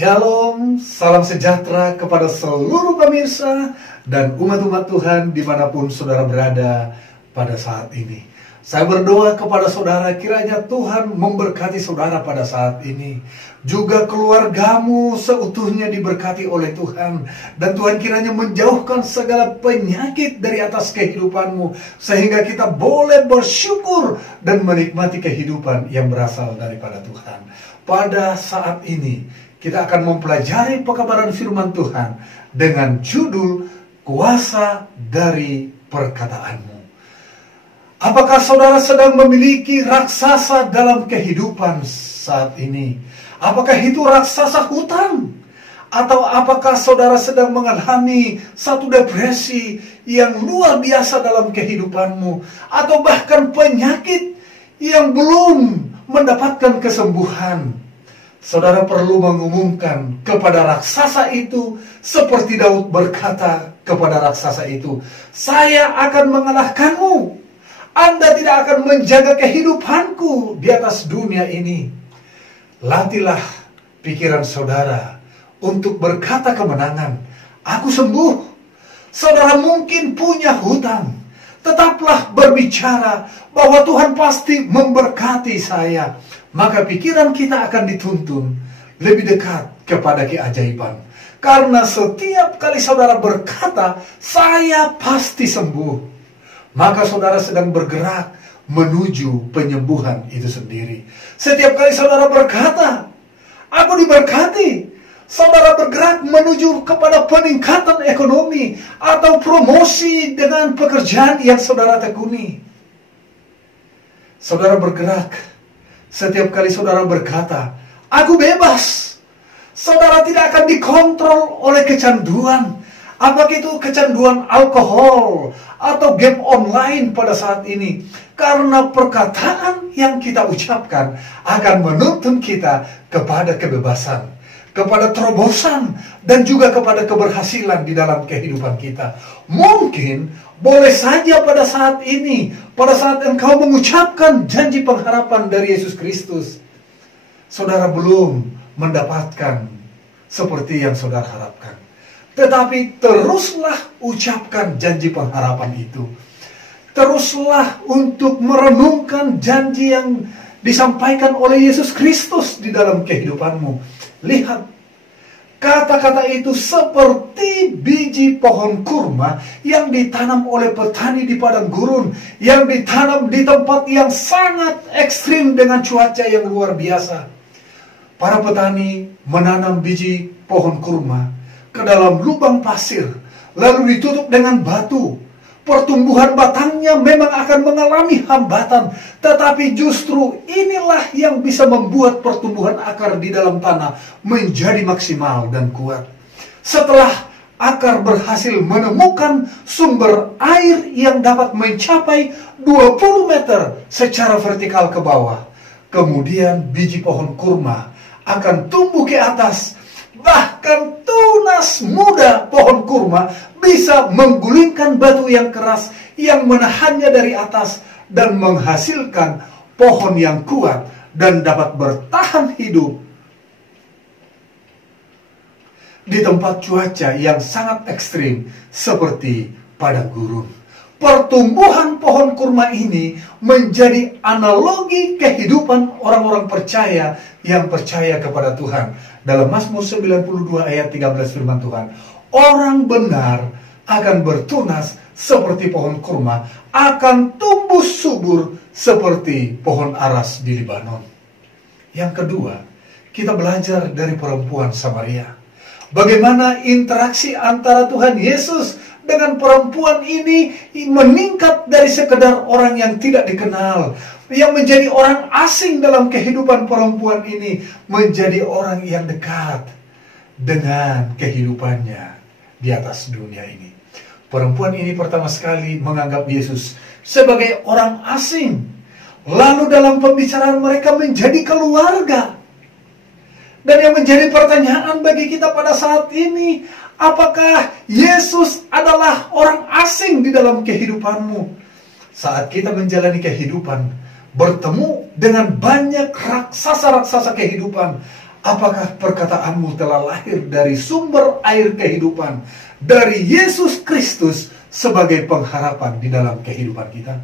Shalom, salam sejahtera kepada seluruh pemirsa dan umat-umat Tuhan dimanapun saudara berada pada saat ini. Saya berdoa kepada saudara kiranya Tuhan memberkati saudara pada saat ini. Juga keluargamu seutuhnya diberkati oleh Tuhan. Dan Tuhan kiranya menjauhkan segala penyakit dari atas kehidupanmu. Sehingga kita boleh bersyukur dan menikmati kehidupan yang berasal daripada Tuhan. Pada saat ini kita akan mempelajari pekabaran firman Tuhan dengan judul Kuasa dari Perkataanmu. Apakah saudara sedang memiliki raksasa dalam kehidupan saat ini? Apakah itu raksasa hutang? Atau apakah saudara sedang mengalami satu depresi yang luar biasa dalam kehidupanmu? Atau bahkan penyakit yang belum mendapatkan kesembuhan? Saudara perlu mengumumkan kepada raksasa itu seperti Daud berkata kepada raksasa itu, "Saya akan mengalahkanmu. Anda tidak akan menjaga kehidupanku di atas dunia ini." Latihlah pikiran saudara untuk berkata kemenangan, "Aku sembuh." Saudara mungkin punya hutang, tetaplah berbicara bahwa Tuhan pasti memberkati saya. Maka pikiran kita akan dituntun lebih dekat kepada keajaiban. Karena setiap kali saudara berkata, "Saya pasti sembuh," maka saudara sedang bergerak menuju penyembuhan itu sendiri. Setiap kali saudara berkata, "Aku diberkati," saudara bergerak menuju kepada peningkatan ekonomi atau promosi dengan pekerjaan yang saudara tekuni. Saudara bergerak setiap kali saudara berkata, "Aku bebas," saudara tidak akan dikontrol oleh kecanduan. Apakah itu kecanduan alkohol atau game online pada saat ini? Karena perkataan yang kita ucapkan akan menuntun kita kepada kebebasan, kepada terobosan, dan juga kepada keberhasilan di dalam kehidupan kita. Mungkin boleh saja pada saat ini, pada saat engkau mengucapkan janji pengharapan dari Yesus Kristus, saudara belum mendapatkan seperti yang saudara harapkan. Tetapi teruslah ucapkan janji pengharapan itu. Teruslah untuk merenungkan janji yang disampaikan oleh Yesus Kristus di dalam kehidupanmu. Lihat, kata-kata itu seperti biji pohon kurma yang ditanam oleh petani di padang gurun, yang ditanam di tempat yang sangat ekstrim dengan cuaca yang luar biasa. Para petani menanam biji pohon kurma ke dalam lubang pasir, lalu ditutup dengan batu. Pertumbuhan batangnya memang akan mengalami hambatan, tetapi justru inilah yang bisa membuat pertumbuhan akar di dalam tanah menjadi maksimal dan kuat. Setelah akar berhasil menemukan sumber air yang dapat mencapai 20 meter secara vertikal ke bawah, kemudian biji pohon kurma akan tumbuh ke atas. Bahkan tunas muda pohon kurma bisa menggulingkan batu yang keras yang menahannya dari atas dan menghasilkan pohon yang kuat dan dapat bertahan hidup di tempat cuaca yang sangat ekstrim seperti padang gurun. Pertumbuhan pohon kurma ini menjadi analogi kehidupan orang-orang percaya yang percaya kepada Tuhan. Dalam Mazmur 92 ayat 13 firman Tuhan, "Orang benar akan bertunas seperti pohon kurma, akan tumbuh subur seperti pohon aras di Libanon." Yang kedua, kita belajar dari perempuan Samaria. Bagaimana interaksi antara Tuhan Yesus dengan perempuan ini meningkat dari sekedar orang yang tidak dikenal, yang menjadi orang asing dalam kehidupan perempuan ini, menjadi orang yang dekat dengan kehidupannya di atas dunia ini. Perempuan ini pertama sekali menganggap Yesus sebagai orang asing. Lalu dalam pembicaraan mereka menjadi keluarga. Dan yang menjadi pertanyaan bagi kita pada saat ini, apakah Yesus adalah orang asing di dalam kehidupanmu? Saat kita menjalani kehidupan, bertemu dengan banyak raksasa-raksasa kehidupan, Apakah perkataanmu telah lahir dari sumber air kehidupan, dari Yesus Kristus sebagai pengharapan di dalam kehidupan kita?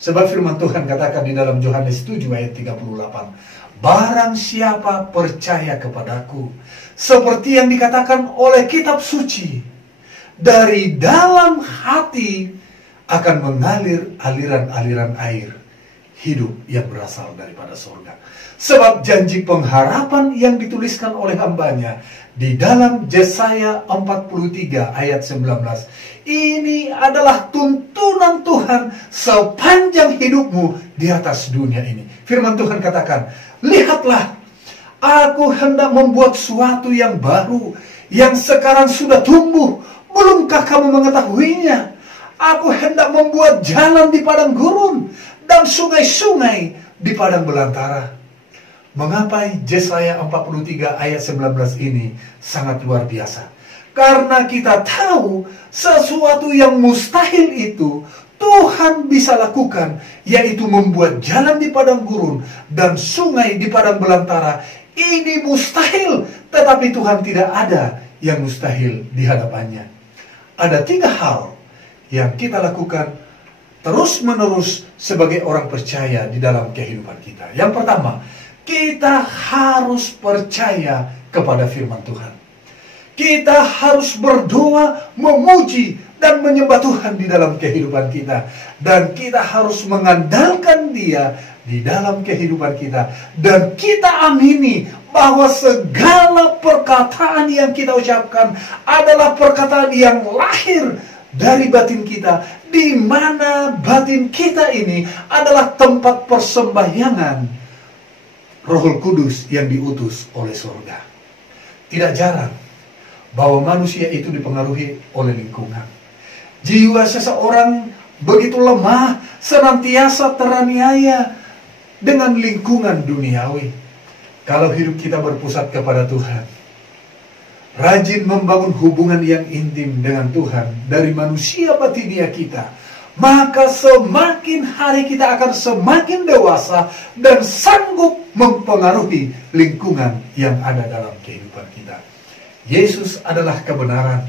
Sebab firman Tuhan katakan di dalam Yohanes 7 ayat 38, barang siapa percaya kepadaku, seperti yang dikatakan oleh kitab suci, dari dalam hati akan mengalir aliran-aliran air hidup yang berasal daripada surga. Sebab janji pengharapan yang dituliskan oleh hambanya di dalam Yesaya 43 ayat 19, ini adalah tuntunan Tuhan sepanjang hidupmu di atas dunia ini. Firman Tuhan katakan, lihatlah, aku hendak membuat sesuatu yang baru, yang sekarang sudah tumbuh, belumkah kamu mengetahuinya? Aku hendak membuat jalan di padang gurun dan sungai-sungai di padang belantara. Mengapa Yesaya 43 ayat 19 ini sangat luar biasa? Karena kita tahu sesuatu yang mustahil itu Tuhan bisa lakukan, yaitu membuat jalan di padang gurun dan sungai di padang belantara. Ini mustahil, tetapi Tuhan tidak ada yang mustahil di hadapannya. Ada 3 hal yang kita lakukan terus-menerus sebagai orang percaya di dalam kehidupan kita. Yang pertama, kita harus percaya kepada firman Tuhan. Kita harus berdoa, memuji, dan menyembah Tuhan di dalam kehidupan kita. Dan kita harus mengandalkan Dia di dalam kehidupan kita. Dan kita amini bahwa segala perkataan yang kita ucapkan adalah perkataan yang lahir dari batin kita, di mana batin kita ini adalah tempat persembahyangan Roh Kudus yang diutus oleh surga. Tidak jarang bahwa manusia itu dipengaruhi oleh lingkungan. Jiwa seseorang begitu lemah, senantiasa teraniaya dengan lingkungan duniawi. Kalau hidup kita berpusat kepada Tuhan, rajin membangun hubungan yang intim dengan Tuhan dari manusia batinia kita, maka semakin hari kita akan semakin dewasa dan sanggup mempengaruhi lingkungan yang ada dalam kehidupan kita. Yesus adalah kebenaran.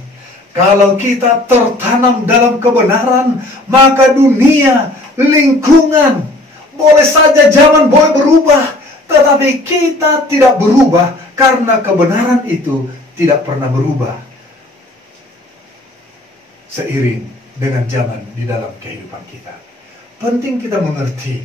Kalau kita tertanam dalam kebenaran, maka dunia, lingkungan, boleh saja zaman boleh berubah, tetapi kita tidak berubah karena kebenaran itu tidak pernah berubah seiring dengan zaman di dalam kehidupan kita. Penting kita mengerti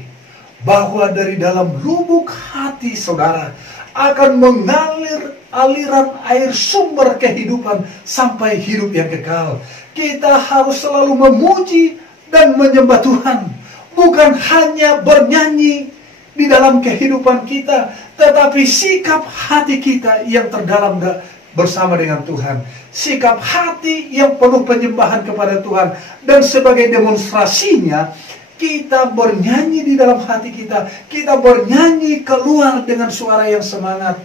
bahwa dari dalam lubuk hati saudara akan mengalir aliran air sumber kehidupan sampai hidup yang kekal. Kita harus selalu memuji dan menyembah Tuhan, bukan hanya bernyanyi di dalam kehidupan kita, tetapi sikap hati kita yang terdalam bersama dengan Tuhan, sikap hati yang penuh penyembahan kepada Tuhan, dan sebagai demonstrasinya kita bernyanyi di dalam hati kita, kita bernyanyi keluar dengan suara yang semangat.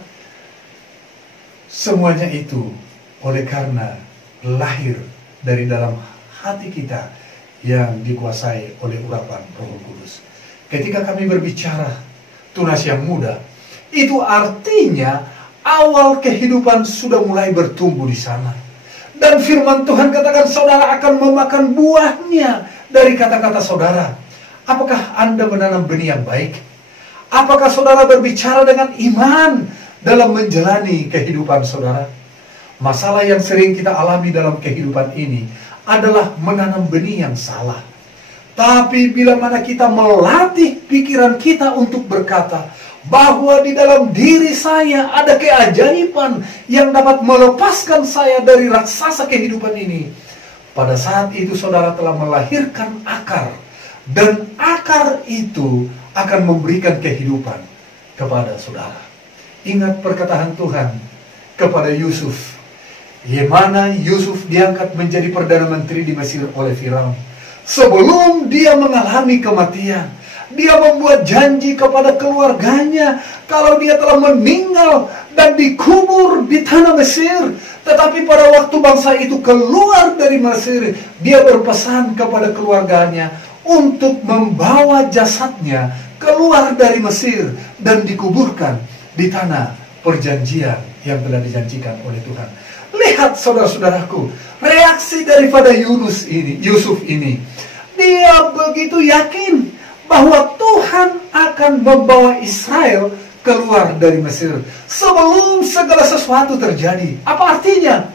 Semuanya itu oleh karena lahir dari dalam hati kita yang dikuasai oleh urapan Roh Kudus. Ketika kami berbicara tunas yang muda, itu artinya awal kehidupan sudah mulai bertumbuh di sana. Dan firman Tuhan katakan saudara akan memakan buahnya dari kata-kata saudara. Apakah Anda menanam benih yang baik? Apakah saudara berbicara dengan iman dalam menjalani kehidupan saudara? Masalah yang sering kita alami dalam kehidupan ini adalah menanam benih yang salah. Tapi bila mana kita melatih pikiran kita untuk berkata bahwa di dalam diri saya ada keajaiban yang dapat melepaskan saya dari raksasa kehidupan ini, pada saat itu saudara telah melahirkan akar, dan akar itu akan memberikan kehidupan kepada saudara. Ingat perkataan Tuhan kepada Yusuf, di mana Yusuf diangkat menjadi Perdana Menteri di Mesir oleh Firaun. Sebelum dia mengalami kematian, dia membuat janji kepada keluarganya kalau dia telah meninggal dan dikubur di tanah Mesir. Tetapi pada waktu bangsa itu keluar dari Mesir, dia berpesan kepada keluarganya untuk membawa jasadnya keluar dari Mesir dan dikuburkan di tanah perjanjian yang telah dijanjikan oleh Tuhan. Lihat saudara-saudaraku, reaksi daripada Yusuf ini. Dia begitu yakin bahwa Tuhan akan membawa Israel keluar dari Mesir sebelum segala sesuatu terjadi. Apa artinya?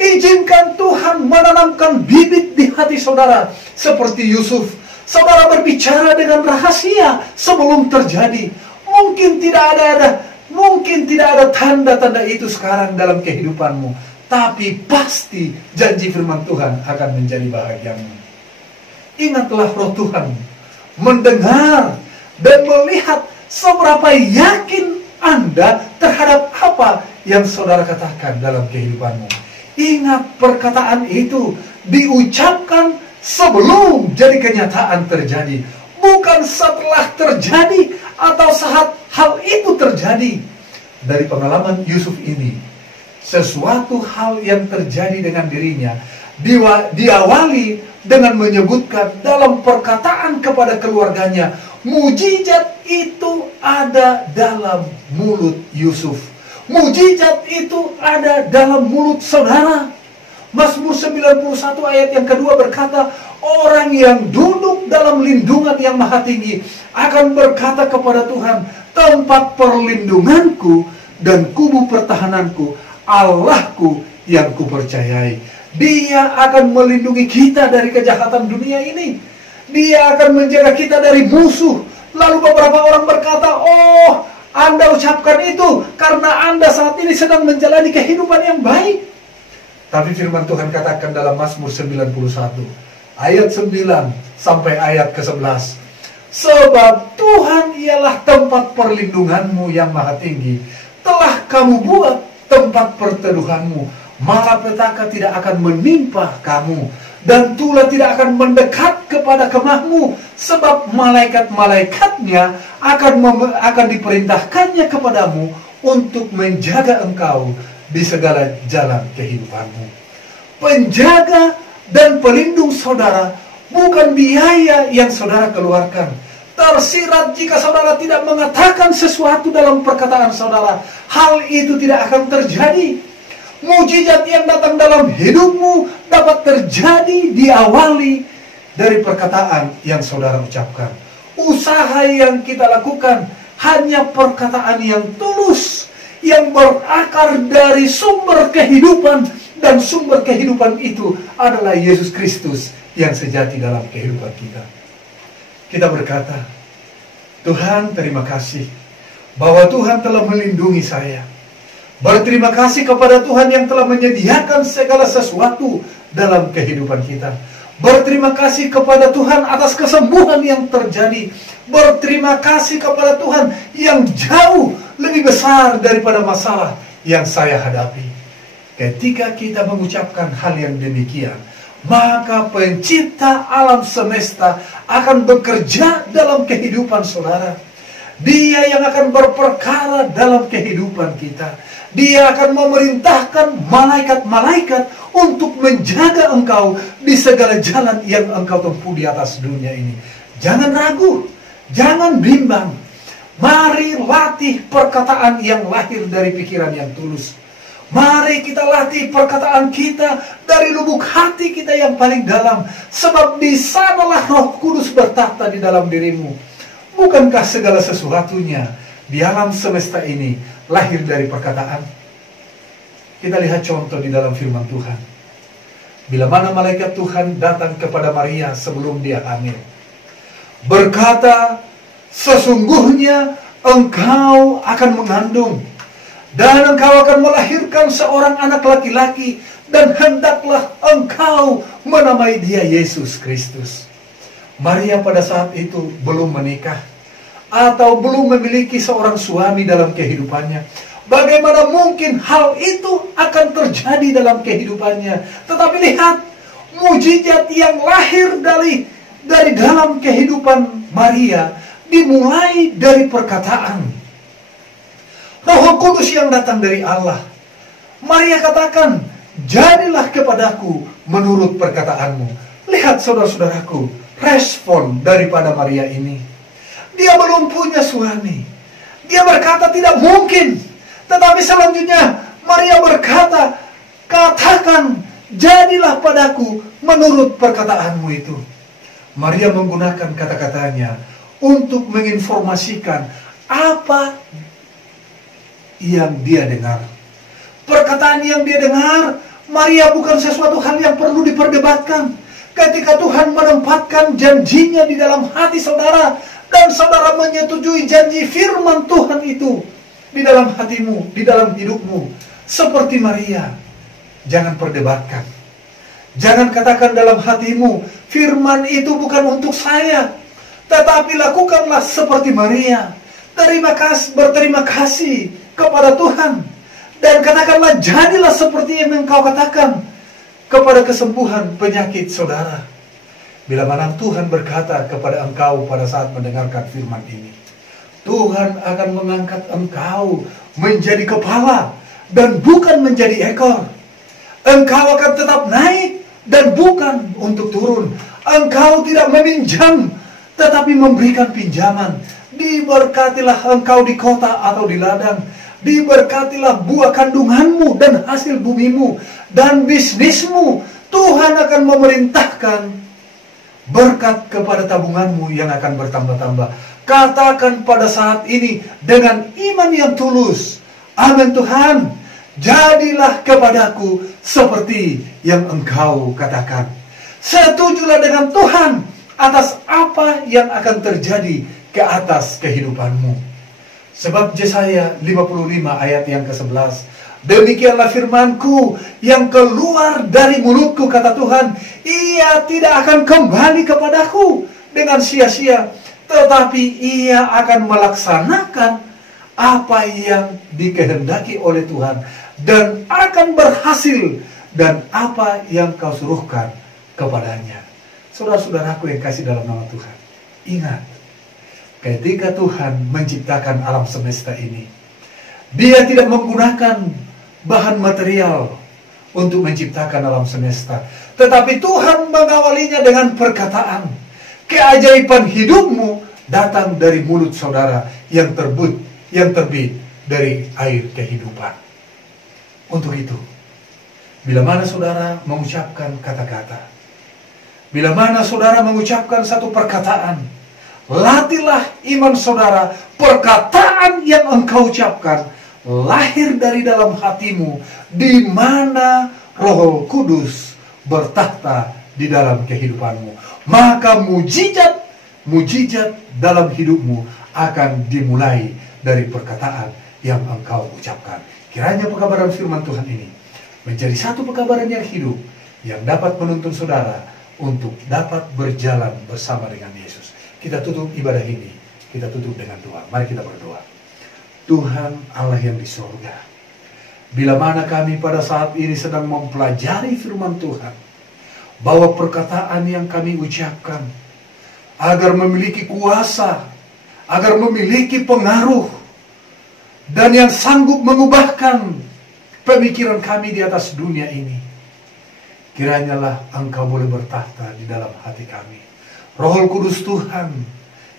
Izinkan Tuhan menanamkan bibit di hati saudara seperti Yusuf. Saudara berbicara dengan rahasia sebelum terjadi. Mungkin tidak ada tanda-tanda itu sekarang dalam kehidupanmu, tapi pasti janji firman Tuhan akan menjadi bahagiamu. Ingatlah roh Tuhan mendengar dan melihat seberapa yakin Anda terhadap apa yang saudara katakan dalam kehidupanmu. Ingat, perkataan itu diucapkan sebelum jadi kenyataan terjadi, bukan setelah terjadi atau saat hal itu terjadi. Dari pengalaman Yusuf ini, sesuatu hal yang terjadi dengan dirinya diawali dengan menyebutkan dalam perkataan kepada keluarganya, mujizat itu ada dalam mulut Yusuf. Mujizat itu ada dalam mulut saudara. Mazmur 91 ayat yang kedua berkata, orang yang duduk dalam lindungan yang maha tinggi akan berkata kepada Tuhan, tempat perlindunganku dan kubu pertahananku, Allahku yang kupercayai. Dia akan melindungi kita dari kejahatan dunia ini. Dia akan menjaga kita dari musuh. Lalu beberapa orang berkata, oh, Anda ucapkan itu karena Anda saat ini sedang menjalani kehidupan yang baik. Tapi firman Tuhan katakan dalam Mazmur 91 ayat 9 sampai ayat ke-11, sebab Tuhan ialah tempat perlindunganmu yang maha tinggi, telah kamu buat tempat perteduhanmu, malapetaka tidak akan menimpa kamu, dan tulah tidak akan mendekat kepada kemahmu, sebab malaikat-malaikatnya akan diperintahkannya kepadamu untuk menjaga engkau di segala jalan kehidupanmu. Penjaga dan pelindung saudara bukan biaya yang saudara keluarkan. Tersirat jika saudara tidak mengatakan sesuatu dalam perkataan saudara, hal itu tidak akan terjadi. Mujizat yang datang dalam hidupmu dapat terjadi diawali dari perkataan yang saudara ucapkan. Usaha yang kita lakukan hanya perkataan yang tulus, yang berakar dari sumber kehidupan, dan sumber kehidupan itu adalah Yesus Kristus yang sejati dalam kehidupan kita. Kita berkata, Tuhan terima kasih bahwa Tuhan telah melindungi saya. Berterima kasih kepada Tuhan yang telah menyediakan segala sesuatu dalam kehidupan kita. Berterima kasih kepada Tuhan atas kesembuhan yang terjadi. Berterima kasih kepada Tuhan yang jauh lebih besar daripada masalah yang saya hadapi. Ketika kita mengucapkan hal yang demikian, maka pencipta alam semesta akan bekerja dalam kehidupan saudara. Dia yang akan berperkara dalam kehidupan kita. Dia akan memerintahkan malaikat-malaikat untuk menjaga engkau di segala jalan yang engkau tempuh di atas dunia ini. Jangan ragu, jangan bimbang. Mari latih perkataan yang lahir dari pikiran yang tulus. Mari kita latih perkataan kita dari lubuk hati kita yang paling dalam. Sebab di sanalah Roh Kudus bertahta di dalam dirimu. Bukankah segala sesuatunya di alam semesta ini lahir dari perkataan? Kita lihat contoh di dalam firman Tuhan. Bila mana malaikat Tuhan datang kepada Maria sebelum dia hamil, berkata, sesungguhnya engkau akan mengandung, dan engkau akan melahirkan seorang anak laki-laki, dan hendaklah engkau menamai dia Yesus Kristus. Maria pada saat itu belum menikah, atau belum memiliki seorang suami dalam kehidupannya. Bagaimana mungkin hal itu akan terjadi dalam kehidupannya? Tetapi lihat, mujizat yang lahir dari dalam kehidupan Maria dimulai dari perkataan. Roh Kudus yang datang dari Allah. Maria katakan, jadilah kepadaku menurut perkataanmu. Lihat saudara-saudaraku, respon daripada Maria ini. Dia belum punya suami. Dia berkata tidak mungkin. Tetapi selanjutnya Maria berkata, katakan, jadilah padaku menurut perkataanmu itu. Maria menggunakan kata-katanya untuk menginformasikan apa yang dia dengar. Perkataan yang dia dengar, Maria bukan sesuatu hal yang perlu diperdebatkan. Ketika Tuhan menempatkan janjinya di dalam hati saudara, dan saudara menyetujui janji firman Tuhan itu di dalam hatimu, di dalam hidupmu, seperti Maria, jangan perdebatkan. Jangan katakan dalam hatimu, firman itu bukan untuk saya, tetapi lakukanlah seperti Maria. Berterima kasih kepada Tuhan, dan katakanlah, jadilah seperti yang engkau katakan kepada kesembuhan penyakit saudara. Bila mana Tuhan berkata kepada engkau pada saat mendengarkan firman ini, Tuhan akan mengangkat engkau menjadi kepala dan bukan menjadi ekor. Engkau akan tetap naik dan bukan untuk turun. Engkau tidak meminjam, tetapi memberikan pinjaman. Diberkatilah engkau di kota atau di ladang. Diberkatilah buah kandunganmu dan hasil bumimu dan bisnismu. Tuhan akan memerintahkan berkat kepada tabunganmu yang akan bertambah-tambah. Katakan pada saat ini dengan iman yang tulus, amin Tuhan, jadilah kepadaku seperti yang engkau katakan. Setujulah dengan Tuhan atas apa yang akan terjadi ke atas kehidupanmu. Sebab Yesaya 55 ayat yang ke-11, demikianlah firmanku yang keluar dari mulutku, kata Tuhan, ia tidak akan kembali kepadaku dengan sia-sia, tetapi ia akan melaksanakan apa yang dikehendaki oleh Tuhan, dan akan berhasil dan apa yang kau suruhkan kepadanya. Saudara-saudaraku yang kasih dalam nama Tuhan, ingat, ketika Tuhan menciptakan alam semesta ini, Dia tidak menggunakan bahan material untuk menciptakan alam semesta, tetapi Tuhan mengawalinya dengan perkataan. Keajaiban hidupmu datang dari mulut saudara yang terbit dari air kehidupan. Untuk itu, bila mana saudara mengucapkan kata-kata, bila mana saudara mengucapkan satu perkataan, latihlah iman saudara. Perkataan yang engkau ucapkan lahir dari dalam hatimu, di mana Roh Kudus bertahta di dalam kehidupanmu. Maka mujizat dalam hidupmu akan dimulai dari perkataan yang engkau ucapkan. Kiranya pekabaran firman Tuhan ini menjadi satu pekabaran yang hidup, yang dapat menuntun saudara untuk dapat berjalan bersama dengan Yesus. Kita tutup ibadah ini, kita tutup dengan doa. Mari kita berdoa. Tuhan Allah yang di sorga, bila mana kami pada saat ini sedang mempelajari firman Tuhan, bahwa perkataan yang kami ucapkan agar memiliki kuasa, agar memiliki pengaruh, dan yang sanggup mengubahkan pemikiran kami di atas dunia ini. Kiranyalah Engkau boleh bertahta di dalam hati kami. Roh Kudus Tuhan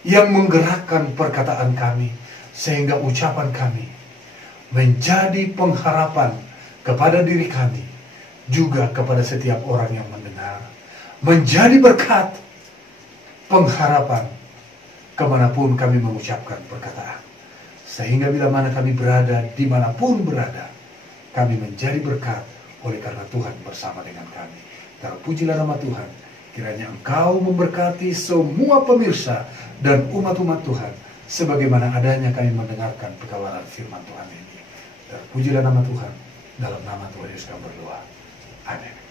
yang menggerakkan perkataan kami, sehingga ucapan kami menjadi pengharapan kepada diri kami, juga kepada setiap orang yang mendengar. Menjadi berkat, pengharapan, kemanapun kami mengucapkan perkataan. Sehingga bila mana kami berada, dimanapun berada, kami menjadi berkat oleh karena Tuhan bersama dengan kami. Terpujilah nama Tuhan. Kiranya Engkau memberkati semua pemirsa dan umat-umat Tuhan, sebagaimana adanya kami mendengarkan pekabaran firman Tuhan ini. Terpujilah nama Tuhan. Dalam nama Tuhan Yesus kami berdoa. Amin.